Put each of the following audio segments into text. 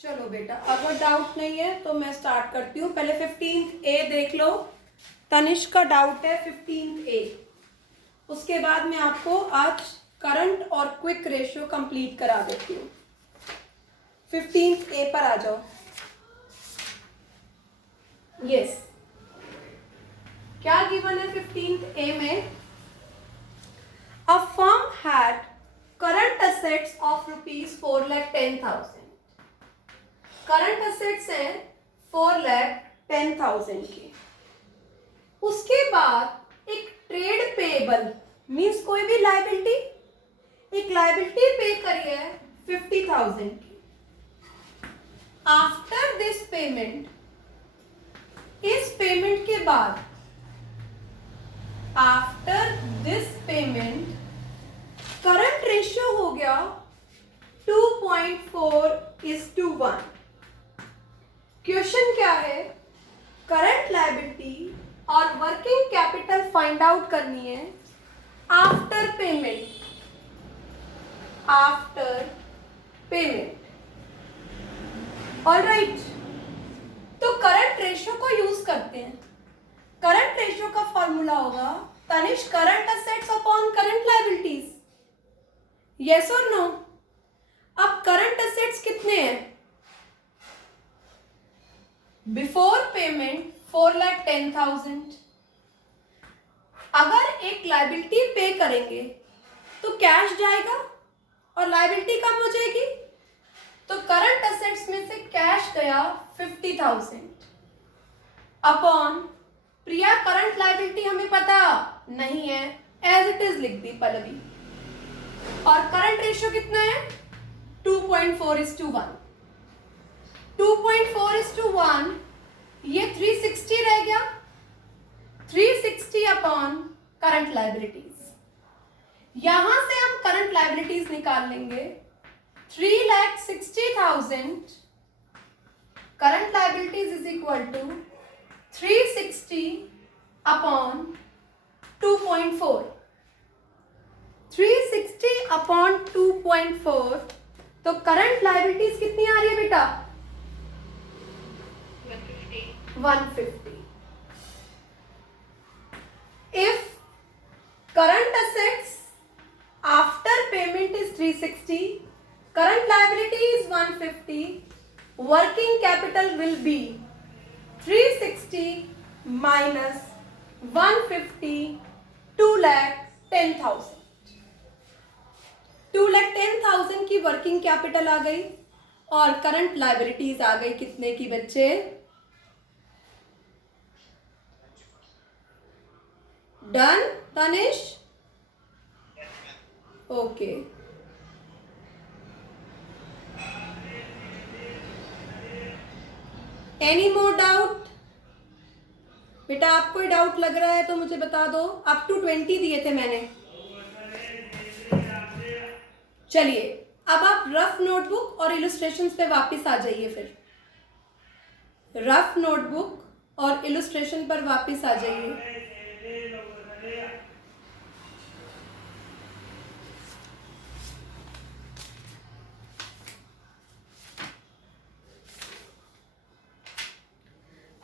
चलो बेटा, अगर डाउट नहीं है तो मैं स्टार्ट करती हूँ। पहले 15th ए देख लो। तनिष्क का डाउट है 15th ए। उसके बाद मैं आपको आज करंट और क्विक रेशियो कंप्लीट करा देती हूँ। 15th ए पर आ जाओ। यस, क्या गिवन है 15th ए में? A firm had current assets of ₹4,10,000। Current assets है 4,10,000 के। उसके बाद एक ट्रेड पेएबल मीन्स कोई भी लायबिलिटी, एक लायबिलिटी पे करी है 50,000 की। आफ्टर दिस पेमेंट, इस पेमेंट के बाद, after this payment current ratio हो गया 2.4:1। क्वेश्चन क्या है? करंट लायबिलिटी और वर्किंग कैपिटल फाइंड आउट करनी है after payment. After payment, alright. तो करंट रेशियो को यूज करते हैं। करंट रेशियो का फॉर्मूला होगा Tanishk current assets upon current liabilities. Yes और नो? अब करंट असेट्स कितने हैं? Before payment 4,10,000। अगर एक लायबिलिटी पे करेंगे तो कैश जाएगा और लायबिलिटी कम हो जाएगी। तो करंट असेट्स में से कैश गया 50,000 अपॉन प्रिया करंट लायबिलिटी हमें पता नहीं है, एज इट इज लिख दी पल्लवी। और करंट रेशियो कितना है? 2.4:1। 2.4:1, ये 360 रह गया। 360 अपॉन करंट लायबिलिटीज। यहां से हम करंट लायबिलिटीज निकाल लेंगे। 3,60,000 current liabilities is equal to 360 upon 2.4। 360 upon 2.4, तो करंट लायबिलिटीज कितनी आ रही है बेटा? 150। If current assets after payment is 360, current liability is 150, working capital will be 360 minus 150, 2,10,000। 2,10,000 की वर्किंग कैपिटल आ गई और करंट लायबिलिटीज आ गई कितने की बच्चे? Done Tanish? Okay. Any more doubt? बेटा आपको कोई डाउट लग रहा है तो मुझे बता दो। अप टू 20 दिए थे मैंने। चलिए, अब आप रफ नोटबुक और इलस्ट्रेशंस पे वापस आ जाइए। फिर रफ नोटबुक और इलस्ट्रेशन पर वापस आ जाइए।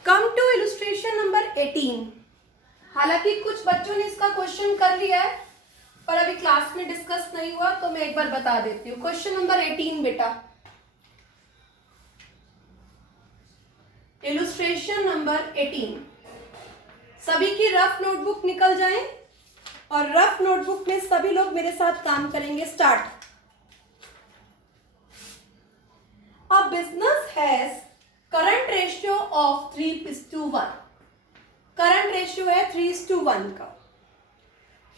Come to illustration number 18। हालांकि कुछ बच्चों ने इसका क्वेश्चन कर लिया है पर अभी क्लास में डिस्कस नहीं हुआ, तो मैं एक बार बता देती हूँ। क्वेश्चन नंबर 18 बेटा, इलस्ट्रेशन नंबर 18। सभी की रफ नोटबुक निकल जाए और रफ नोटबुक में सभी लोग मेरे साथ काम करेंगे। Start. A business has current ratio of 3:1। Current ratio है 3:1 का।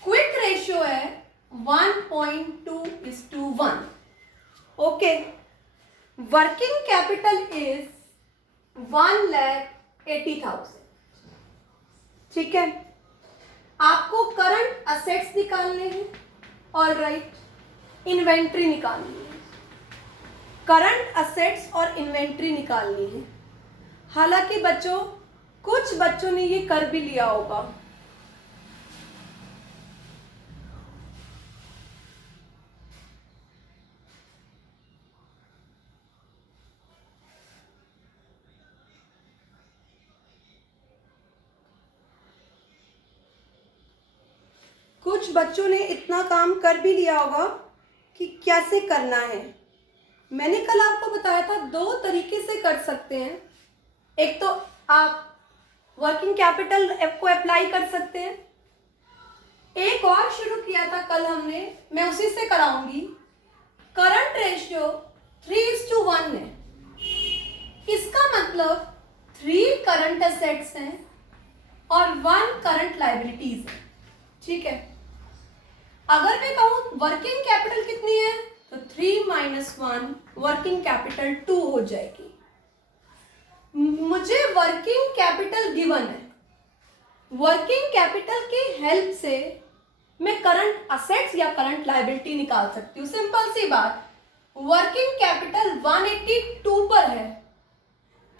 क्विक रेशियो है 1.2:1। ओके। Working capital is 1,80,000। ठीक है, आपको करंट असेट्स निकालने हैं। ऑलराइट, इन्वेंट्री निकालनी है। करंट असेट्स और इन्वेंट्री निकालनी है। हालांकि बच्चों, कुछ बच्चों ने ये कर भी लिया होगा। कुछ बच्चों ने इतना काम कर भी लिया होगा कि कैसे करना है। मैंने कल आपको बताया था 2 तरीके से कर सकते हैं। एक तो आप वर्किंग कैपिटल को अप्लाई कर सकते हैं, एक और शुरू किया था कल हमने, मैं उसी से कराऊंगी। करंट रेशियो 3:1 है। इसका मतलब 3 करंट एसेट्स हैं और 1 करंट लायबिलिटीज है। ठीक है, अगर मैं कहूं वर्किंग कैपिटल कितनी है तो 3 - 1 वर्किंग कैपिटल 2 हो जाएगी। मुझे वर्किंग कैपिटल गिवन है, वर्किंग कैपिटल की हेल्प से मैं करंट असेट्स या करंट लायबिलिटी निकाल सकती हूँ। सिंपल सी बात, वर्किंग कैपिटल 182 पर है,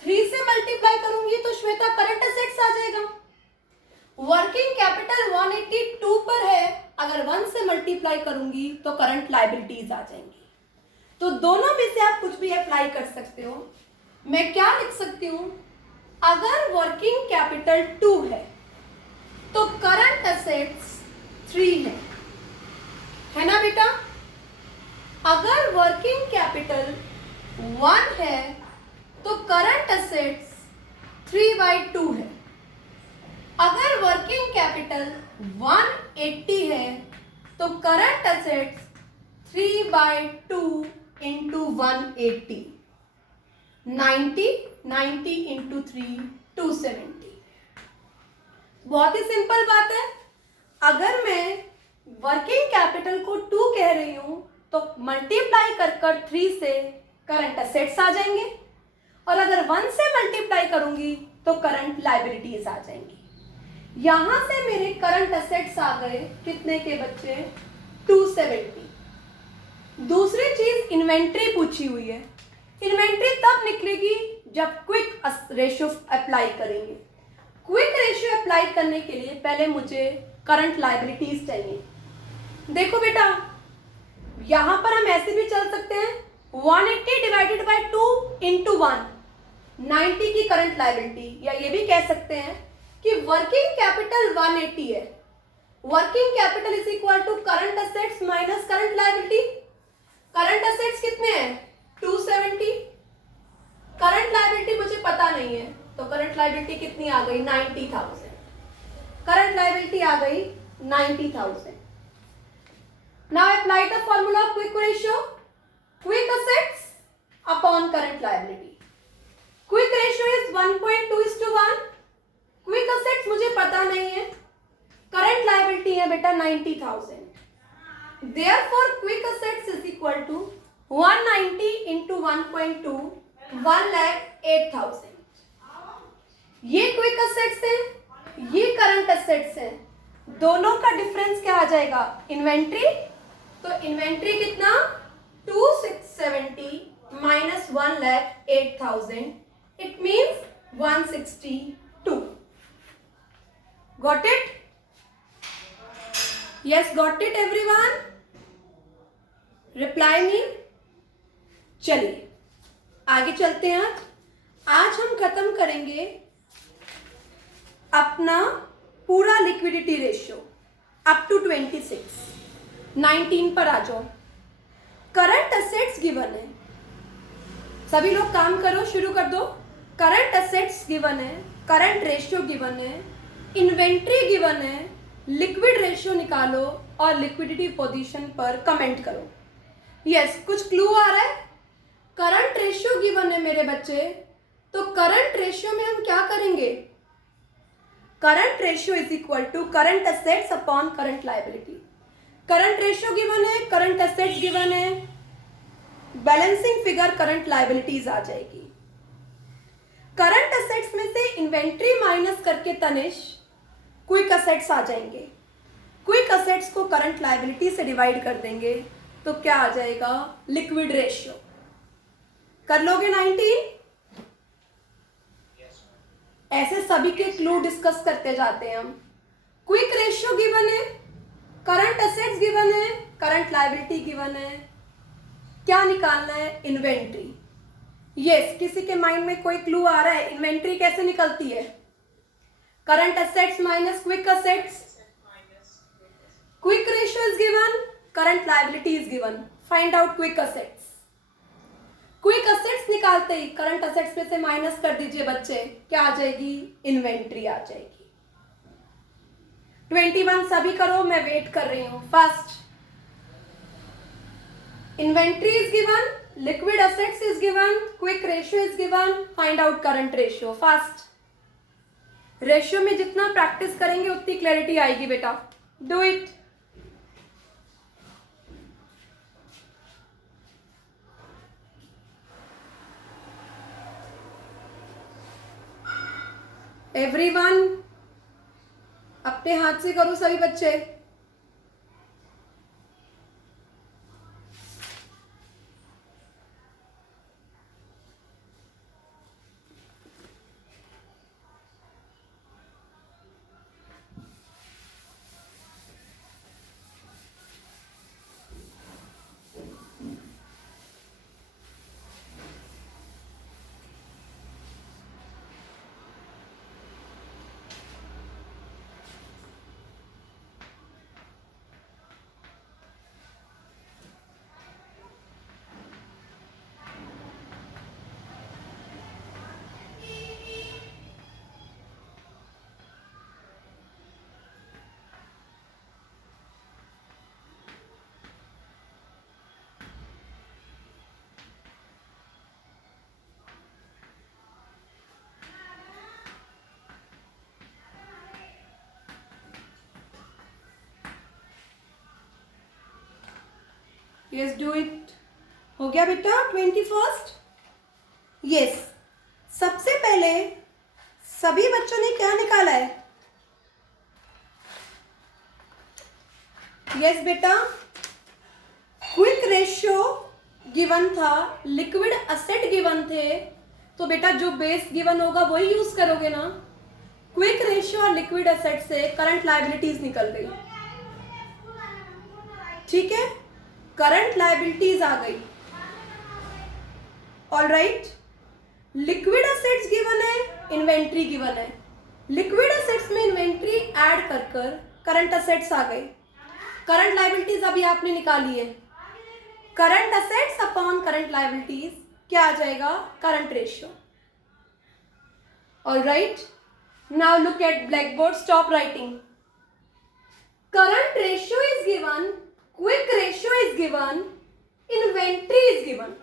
3 से मल्टीप्लाई करूंगी तो श्वेता करंट असेट्स आ जाएगा। वर्किंग कैपिटल 182 पर है, अगर 1 से मल्टीप्लाई करूंगी तो करंट लायबिलिटीज आ जाएंगी। तो दोनों में से आप कुछ भी अप्लाई कर सकते हो। मैं क्या लिख सकती हूं, अगर वर्किंग कैपिटल 2 है तो करंट असेट्स 3 है ना बेटा। अगर वर्किंग कैपिटल 1 है तो करंट असेट्स 3/2 है। अगर वर्किंग कैपिटल 180 है तो करंट असेट्स 3/2 इंटू 180, 90 इंटू 3 270। बहुत ही सिंपल बात है। अगर मैं वर्किंग कैपिटल को 2 कह रही हूं तो मल्टीप्लाई कर 3 से करंट असेट्स आ जाएंगे, और अगर 1 से मल्टीप्लाई करूंगी तो करंट लायबिलिटीज आ जाएंगी। यहां से मेरे करंट असेट्स आ गए कितने के बच्चे, 270। दूसरी चीज इन्वेंट्री पूछी हुई है। इन्वेंट्री तब निकलेगी जब क्विक रेशियो अप्लाई करेंगे। क्विक रेशियो अप्लाई करने के लिए पहले मुझे करंट लायबिलिटीज चाहिए। देखो बेटा, यहां पर हम ऐसे भी चल सकते हैं, 180 डिवाइडेड बाय 2 इंटू 1, 90 की करंट लायबिलिटी, या ये भी कह सकते हैं कि वर्किंग कैपिटल 180 है, working capital is equal to current assets minus current liability. Current assets कितने हैं, 270। करंट लायबिलिटी मुझे पता नहीं है, तो करंट लायबिलिटी कितनी आ गई, 90,000। करंट लायबिलिटी आ गई 90,000। Now apply the formula of quick ratio, quick assets upon current liability. Quick ratio is 1.2:1। Quick assets मुझे पता नहीं है, करंट लायबिलिटी है बेटा 90,000। Therefore, quick assets is equal to 190 into 1.2, 1,08,000। ये क्विक असेट्स हैं, ये करंट असेट्स हैं, दोनों का डिफरेंस क्या आ जाएगा, इन्वेंट्री। तो इन्वेंट्री कितना, 2670 minus 1,08,000, it means 162। Got it? Yes, got it everyone? Reply me. चलिए आगे चलते हैं। आज हम खत्म करेंगे अपना पूरा लिक्विडिटी रेशियो अप टू 26। 19 पर आ जाओ। करंट असेट्स गिवन है, सभी लोग काम करो, शुरू कर दो। करंट असेट्स गिवन है, करंट रेशियो गिवन है, इन्वेंट्री गिवन है, लिक्विड रेशियो निकालो और लिक्विडिटी पोजीशन पर कमेंट करो। यस, कुछ क्लू आ रहा है। करंट रेशियो गिवन है मेरे बच्चे, तो करंट रेशियो में हम क्या करेंगे, current ratio is equal to current assets upon current liability. Current ratio given है, करंट असेट्स गिवन है, बैलेंसिंग फिगर करंट लायबिलिटीज आ जाएगी। करंट असेट्स में से इन्वेंट्री माइनस करके तनिष क्विक असेट्स आ जाएंगे। क्विक असेट्स को करंट लायबिलिटी से डिवाइड कर देंगे तो क्या आ जाएगा, लिक्विड रेशियो। कर लोगे 19? ऐसे सभी के क्लू डिस्कस करते जाते हैं हम। क्विक रेशियो गिवन है, करंट असेट्स गिवन है, करंट लायबिलिटी गिवन है, क्या निकालना है, इन्वेंट्री। यस, किसी के माइंड में कोई क्लू आ रहा है, इन्वेंट्री कैसे निकलती है, current assets minus quick assets. Quick ratio is given, current liability is given, find out quick assets. Quick assets निकालते ही करंट असेट्स में से माइनस कर दीजिए बच्चे, क्या आ जाएगी? इन्वेंट्री आ जाएगी। 21 सभी करो, मैं वेट कर रही हूं। First, inventory is given, liquid assets is given, quick ratio is given, find out current ratio. First, ratio में जितना प्रैक्टिस करेंगे उतनी क्लैरिटी आएगी बेटा। Do it. एवरीवन अपने हाथ से करो सभी बच्चे। Yes, do it. हो गया बेटा 21st? यस। सबसे पहले सभी बच्चों ने क्या निकाला है? यस बेटा, क्विक रेशियो गिवन था, लिक्विड असेट गिवन थे, तो बेटा जो बेस गिवन होगा वही यूज करोगे ना। क्विक रेशियो और लिक्विड असेट से करंट लायबिलिटीज निकल गई, ठीक है, करंट लायबिलिटीज आ गई। ऑलराइट, लिक्विड असेट्स गिवन है, इन्वेंट्री गिवन है। लिक्विड असेट्स में इन्वेंट्री ऐड कर कर करंट असेट्स आ गए। करंट लायबिलिटीज अभी आपने निकाली है, current assets upon current liabilities क्या आ जाएगा? Current ratio. Alright, now look at blackboard, stop writing. Current ratio is given, quick ratio is given, inventory is given.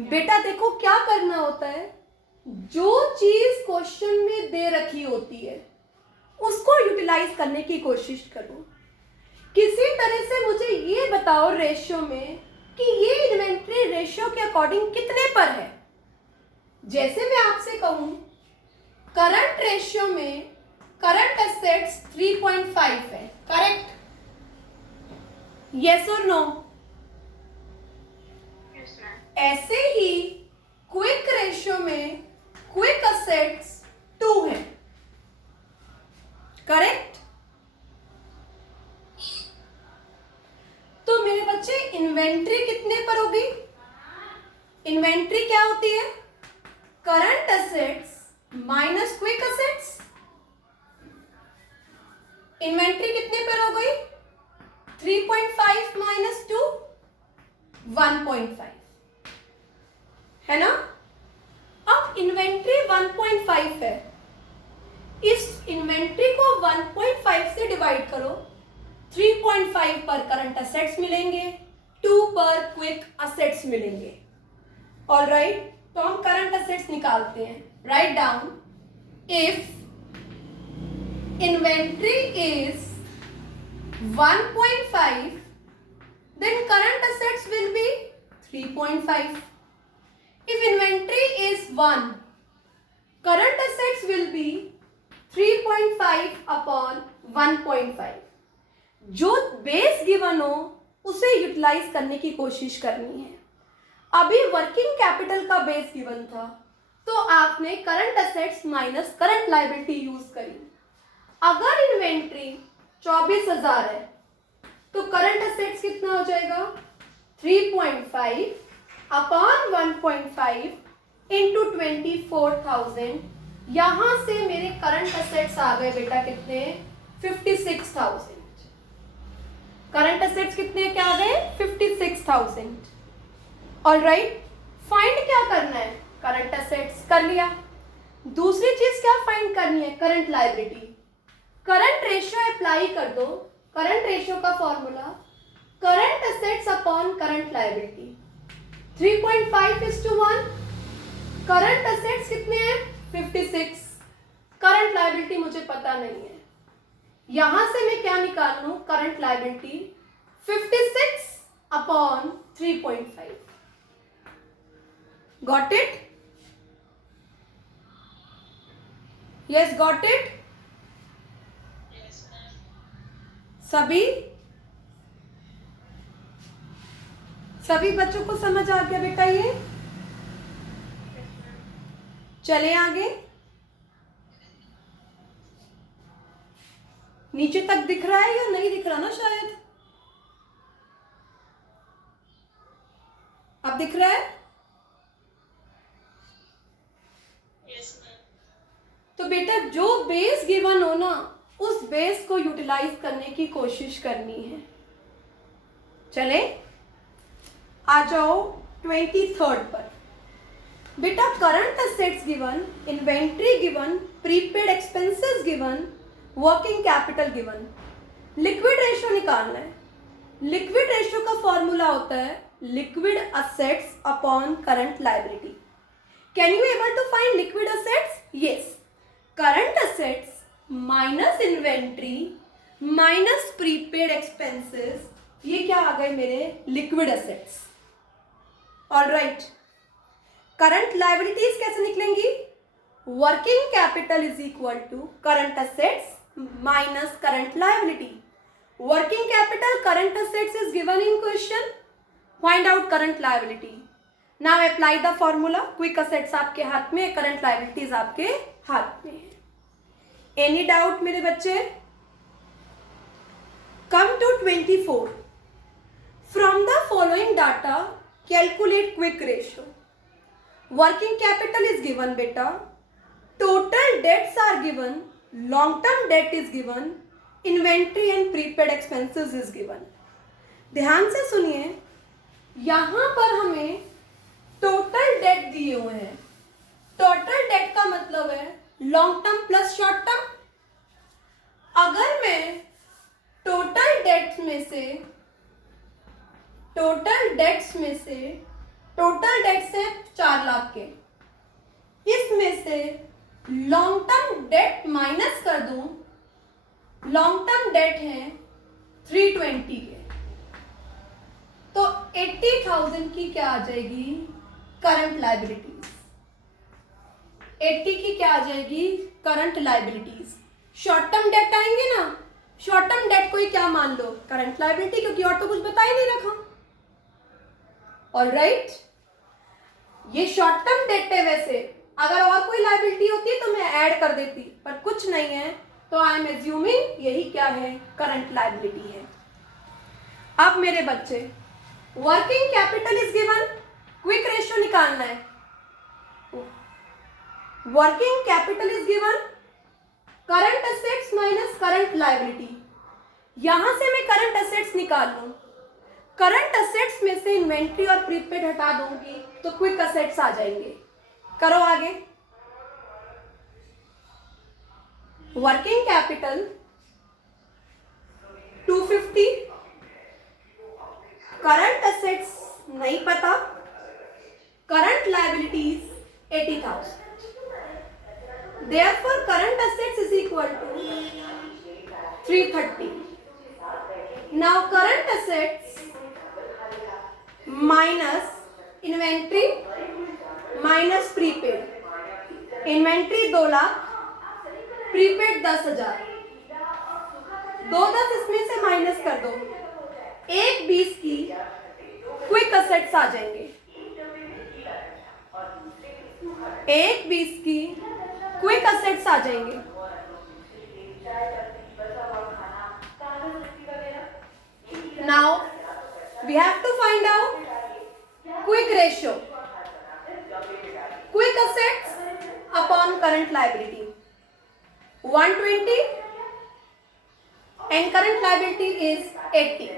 बेटा देखो क्या करना होता है, जो चीज क्वेश्चन में दे रखी होती है उसको यूटिलाइज करने की कोशिश करो। किसी तरह से मुझे ये बताओ रेशियो में कि ये इन्वेंट्री रेशियो के अकॉर्डिंग कितने पर है। जैसे मैं आपसे कहूं करंट रेशियो में करंट एसेट्स 3.5 है, करेक्ट? यस और नो? ऐसे ही क्विक रेशियो में क्विक असेट्स 2 है, करेक्ट? तो मेरे बच्चे इन्वेंट्री कितने पर होगी? इन्वेंट्री क्या होती है? Current assets minus quick assets. Inventory कितने पर हो गई? 3.5 माइनस 2, 1.5 है ना। अब इन्वेंट्री 1.5 है, इस इन्वेंट्री को 1.5 से डिवाइड करो, 3.5 पर करंट असेट्स मिलेंगे, 2 पर क्विक असेट्स मिलेंगे। ऑलराइट, तो हम करंट असेट्स निकालते हैं। Write down, if inventory is 1.5 then current assets will be 3.5. If inventory is 1, current assets will be 3.5 upon 1.5. जो बेस गिवन हो उसे यूटिलाइज करने की कोशिश करनी है। अभी वर्किंग कैपिटल का बेस गिवन था तो आपने current assets minus current liability use करी। अगर इन्वेंट्री 24,000 है तो करंट असेट्स कितना हो जाएगा? 3.5 अपॉन 1.5 इंटू 24,000। यहां से मेरे करंट असेट्स आ गए बेटा कितने? 56,000। करंट असेट्स कितने क्या आ गए 56,000। ऑलराइट, फाइंड क्या करना है, करंट असेट्स कर लिया। दूसरी चीज क्या फाइंड करनी है, current liability. Current ratio apply कर दो। करंट रेशियो का formula current assets upon current liability 3.5:1। Current assets कितने हैं 56, करंट लायबिलिटी मुझे पता नहीं है, यहां से मैं क्या निकाल लूं, current liability 56 upon 3.5। Got it? Yes, got it? सभी बच्चों को समझ आ गया बेटा ये? चले आगे। नीचे तक दिख रहा है या नहीं दिख रहा ना, शायद अब दिख रहा है? yes, तो बेटा जो बेस गिवन हो ना, उस बेस को यूटिलाइज करने की कोशिश करनी है। चले आ जाओ 23rd पर। बेटा current assets given, inventory given, prepaid expenses given, working capital given, liquid ratio निकालना है। लिक्विड रेशियो का फॉर्मूला होता है liquid assets upon current liability. Can you able to find liquid assets? Yes, current assets minus inventory minus prepaid expenses, ये क्या आ गए मेरे liquid assets. Alright, current liabilities कैसे निकलेंगी, working capital is equal to current assets minus current liability. Working capital current assets is given in question, find out current liability. Now apply the formula, quick assets आपके हाथ में, current liabilities आपके हाथ में है। Any doubt मेरे बच्चे? Come to 24। From the following data calculate quick ratio. Working capital is given बेटा, total debts are given, long term debt is given, inventory and prepaid expenses is given. ध्यान से सुनिए, यहां पर हमें टोटल डेट दिए हुए हैं। टोटल डेट का मतलब है long term plus short term. अगर मैं टोटल डेट्स में से टोटल डेट्स है 4 लाख के, इसमें से लॉन्ग टर्म डेट माइनस कर दूं, लॉन्ग टर्म डेट है 320 के, तो 80,000 की क्या आ जाएगी, करंट लायबिलिटीज। 80 की क्या आ जाएगी, current liabilities. Short term debt आएंगे ना, शॉर्ट टर्म डेट को ही क्या मान लो, करंट लायबिलिटी, क्योंकि और तो कुछ बता ही नहीं रखा। ऑलराइट, ये शॉर्ट टर्म डेट है। वैसे अगर और कोई लायबिलिटी होती तो मैं ऐड कर देती, पर कुछ नहीं है, तो आई एम एज्यूमिंग यही क्या है, करंट लायबिलिटी है। अब मेरे बच्चे, working capital is given, quick ratio निकालना है। Working capital is given, current assets minus current liability. यहां से मैं करंट असेट्स निकाल लूं, करंट असेट्स में से इन्वेंट्री और प्रीपेड हटा दूंगी तो क्विक असेट्स आ जाएंगे। करो आगे। वर्किंग कैपिटल 250, करंट असेट्स नहीं पता, current liabilities 80,000। Therefore, current assets is equal to 330. Now, current assets minus inventory minus prepaid. Inventory 2 lakh, prepaid 10,000। 2 10 इसमें से माइनस कर दो, 1 20 की क्विक असेट्स आ जाएंगे। 1 20 की क्विक असेट्स आ जाएंगे। Now we have to find out quick ratio, quick assets upon current liability 120 and current liability is 80।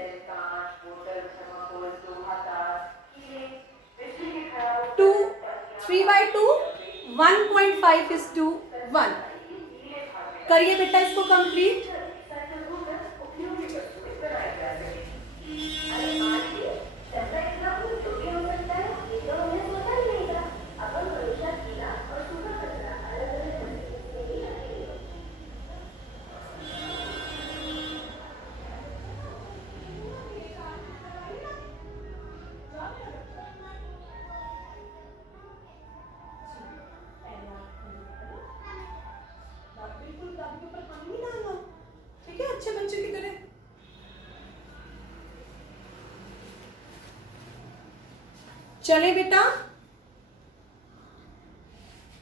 3/2 1.5:1. करिए बेटा इसको कंप्लीट. ठीक है, अच्छे बच्चे की तरह. चले बेटा,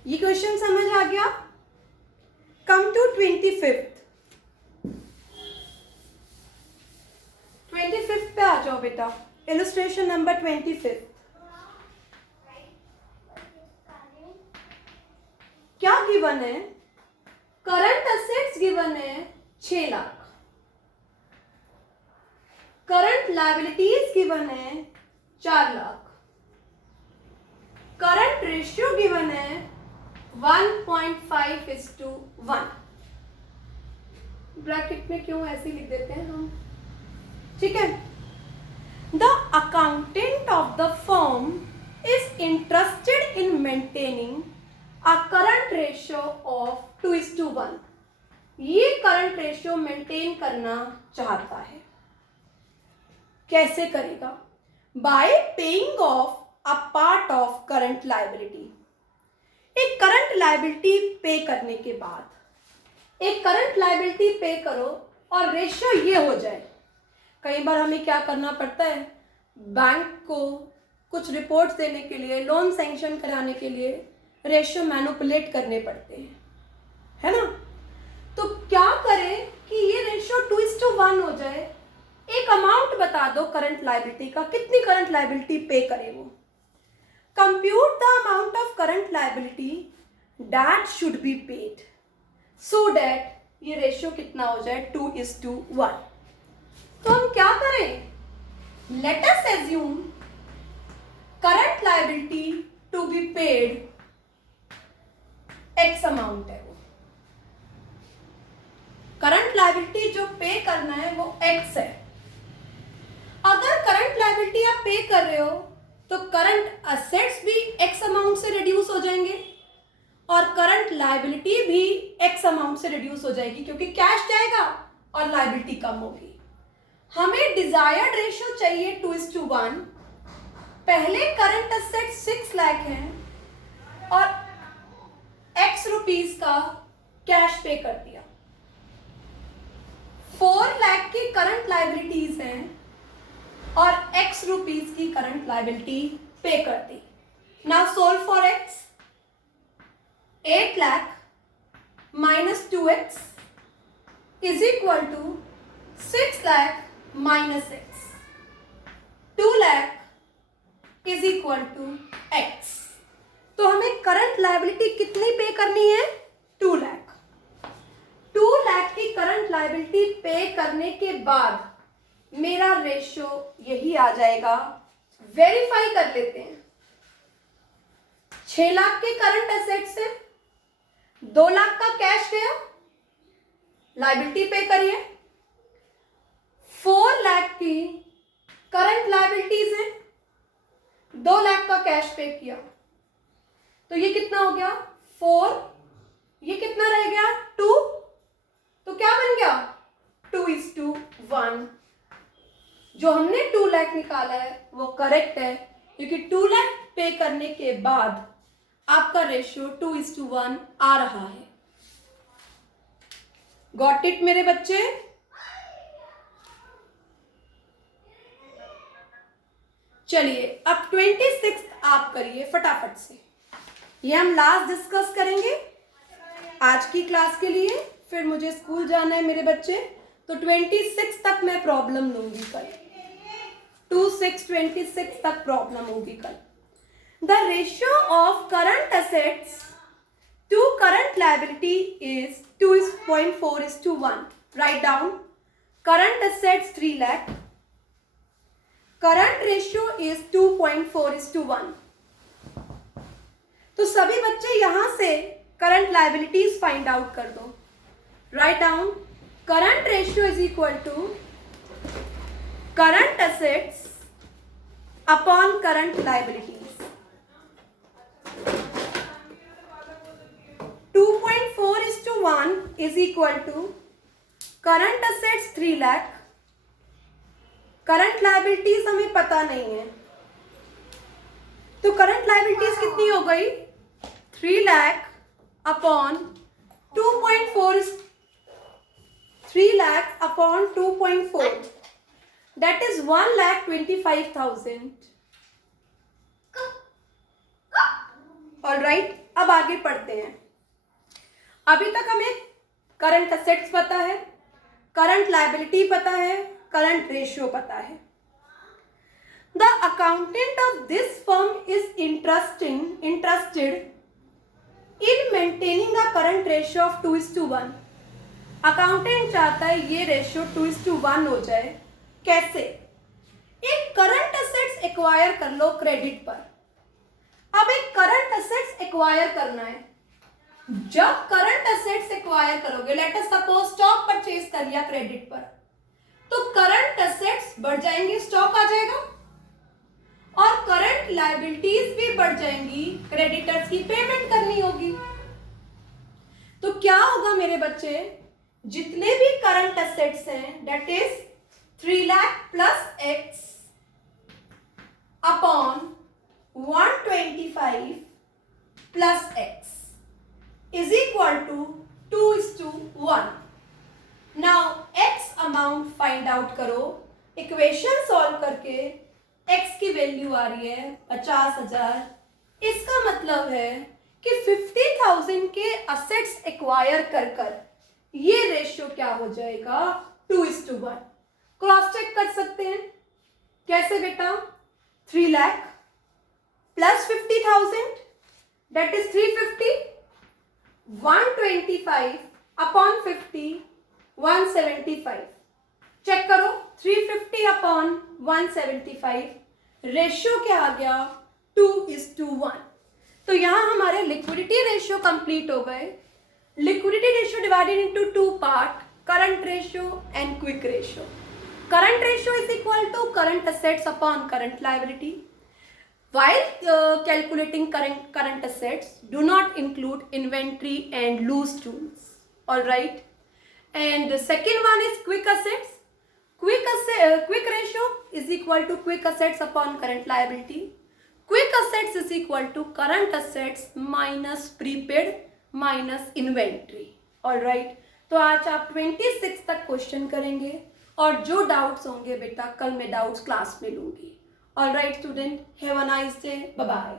ये क्वेश्चन समझ आ गया. Come to 25th. 25th पे आ जाओ बेटा. Illustration number 25. क्या गिवन है? करंट असेट्स गिवन है 6 लाख. करंट लायबिलिटीज गिवन है 4 लाख. करंट रेशियो गिवन है 1.5:1. ब्रैकेट में क्यों ऐसे लिख देते हैं हम? ठीक है. The accountant of the firm is interested in maintaining a current ratio of 2:1. ये करंट रेशियो मेंटेन करना चाहता है. कैसे करेगा? Bye paying of a part of current liability. एक करंट लायबिलिटी पे करने के बाद, एक करंट लायबिलिटी पे करो और रेशियो ये हो जाए. कई बार हमें क्या करना पड़ता है, बैंक को कुछ रिपोर्ट्स देने के लिए, लोन सैंक्शन कराने के लिए रेशियो मैनिपुलेट करने पड़ते हैं, है ना. तो क्या करें कि ये रेशियो 2:1 हो जाए. एक अमाउंट बता दो करंट लायबिलिटी का, कितनी करंट लायबिलिटी पे करे वो. Compute the amount of current liability that should be paid so that ये रेशियो कितना हो जाए 2:1. तो हम क्या करें? Let us assume current liability to be paid X amount है. वो करंट लायबिलिटी जो पे करना है वो एक्स है. अगर करंट लायबिलिटी आप पे कर रहे हो तो करंट असेट्स भी एक्स अमाउंट से रिड्यूस हो जाएंगे और करंट लायबिलिटी भी एक्स अमाउंट से रिड्यूस हो जाएगी, क्योंकि कैश जाएगा और लायबिलिटी कम होगी. हमें डिजायर्ड रेशियो चाहिए 2:1. पहले करंट असेट 6 लाख है और एक्स रुपीस का कैश पे कर दिया. 4 लाख की करंट लायबिलिटीज हैं और एक्स रुपीस की करंट लायबिलिटी पे कर दी. Now solve for X. 8 lakh minus 2x is equal to 6 lakh minus x. 2 lakh is equal to x. तो हमें करंट लायबिलिटी कितनी पे करनी है? 2 लाख. 2 लाख की करंट लायबिलिटी पे करने के बाद मेरा रेशियो यही आ जाएगा. वेरीफाई कर लेते हैं. 6 लाख के करंट एसेट्स है, 2 लाख का कैश गया, लायबिलिटी पे करिए. 4 लाख की करंट लायबिलिटीज है, 2 लाख का कैश पे किया. तो ये कितना हो गया? 4. ये कितना रह गया? 2. तो क्या बन गया? 2:1. जो हमने 2 लाख निकाला है वो करेक्ट है, क्योंकि 2 लाख पे करने के बाद आपका रेशियो 2:1 आ रहा है. गॉट इट मेरे बच्चे? चलिए अब 26 आप करिए फटाफट से. ये हम लास्ट डिस्कस करेंगे आज की क्लास के लिए, फिर मुझे स्कूल जाना है मेरे बच्चे. तो 26 तक मैं प्रॉब्लम लूंगी कल. 26 तक प्रॉब्लम होगी कल. The ratio of current assets to current liability is 2.4:1. Write down. Current assets 3 lakh. Current ratio is 2.4:1. सभी बच्चे यहां से करंट लाइबिलिटीज फाइंड आउट कर दो. Write down current ratio is equal to current assets upon current liabilities. 2.4:1 is equal to current assets 3 lakh, current liabilities हमें पता नहीं है, तो करंट लाइबिलिटीज कितनी हो गई 3 lakh upon 2.4 3 lakh upon 2.4 that is 1,25,000. Alright, अब आगे पढ़ते हैं. अभी तक हमें करंट एसेट्स पता है, करंट लायबिलिटी पता है, करंट रेशियो पता है. The accountant of this firm is interested in maintaining a current ratio of 2:1. Accountant चाहता है ये रेशियो 2:1 हो जाए. कैसे? एक करंट एसेट्स एक्वायर कर लो क्रेडिट पर. अब एक करंट एसेट्स एक्वायर करना है. जब करंट एसेट्स एक्वायर करोगे, let us suppose stock purchase कर लिया क्रेडिट पर, तो करंट एसेट्स बढ़ जाएंगे, स्टॉक आ जाएगा, और करंट लायबिलिटीज भी बढ़ जाएंगी, क्रेडिटर्स की पेमेंट करनी होगी. तो क्या होगा मेरे बच्चे, जितने भी करंट एसेट्स हैं that is 3 lakh plus x upon 125 plus x is equal to 2:1. Now x amount find out करो. इक्वेशन सॉल्व करके x की वैल्यू आ रही है 50,000. इसका मतलब है कि 50,000 के असेट्स एक्वायर कर ये रेशियो क्या हो जाएगा 2:1. क्रॉस चेक कर सकते हैं. कैसे बेटा? 3 lakh plus 50,000 that is 350. 125 upon 50 175. Check करो 350 अपॉन 175 रेशियो क्या आ गया 2:1. तो यहां हमारे लिक्विडिटी रेशियो कंप्लीट हो गए. Liquidity ratio divided into 2 part, current ratio and quick ratio. Current ratio is equal to current assets upon current liability. While calculating current assets, do not include inventory and loose tools. All right. And the second one is quick assets. Quick ratio is equal to quick assets upon current liability. Quick assets is equal to current assets minus prepaid minus inventory. All right. तो आज आप 26 तक question करेंगे और जो doubts होंगे बेटा कल मैं डाउट्स क्लास में लूंगी. All right, student. Have a nice day. Bye-bye.